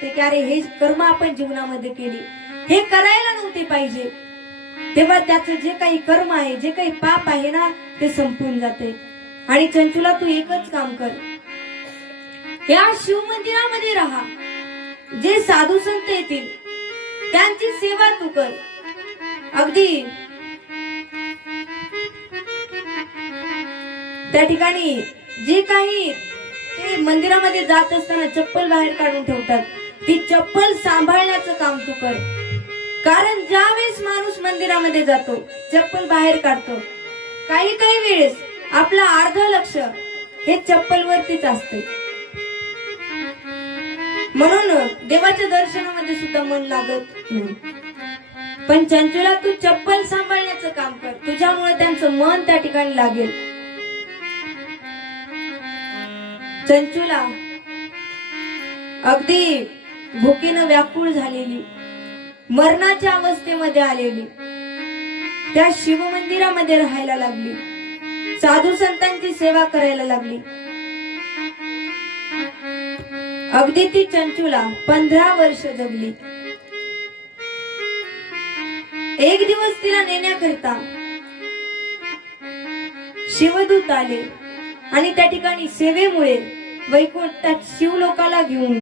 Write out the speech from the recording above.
लागते की अरे हे कर्म आपण जीवनामध्ये केली, हे करायला नव्हते पाहिजे, तेव्हा त्याचं जे काही कर्म आहे, जे काही पाप आहे ना, ते संपून जाते. आणि चंचुला तू एकच काम कर, या शिव मंदिरामध्ये राहा, जे साधू संत येतील त्यांची सेवा तू कर. अगदी त्या ठिकाणी जे काही ते मंदिरामध्ये जात असताना चप्पल बाहेर काढून ठेवतात, ती चप्पल सांभाळण्याचं काम तू कर. कारण ज्यावेळेस माणूस मंदिरामध्ये जातो, चप्पल बाहेर काढतो, काही काही वेळेस आपलं अर्ध लक्ष हे चप्पल वरतीच असते. म्हणून देवाच्या दर्शनामध्ये सुद्धा मन लागत नाही. पण चंचुला तू चप्पल सांभाळण्याचं काम कर, तुझ्यामुळे त्यांचं मन त्या ठिकाणी लागेल. चंचुला अगदी भुकेनं व्याकुळ झालेली, मरणाच्या अवस्थेमध्ये आलेली, त्या शिव मंदिरामध्ये राहायला लागली, साधू संतांची सेवा करायला लागली. अगदी ती चंचुला 15 वर्ष जगली. एक दिवस तिला नेण्याकरिता शिवदूत आले आणि त्या ठिकाणी सेवेमुळे वैकुंठात शिवलोकाला घेऊन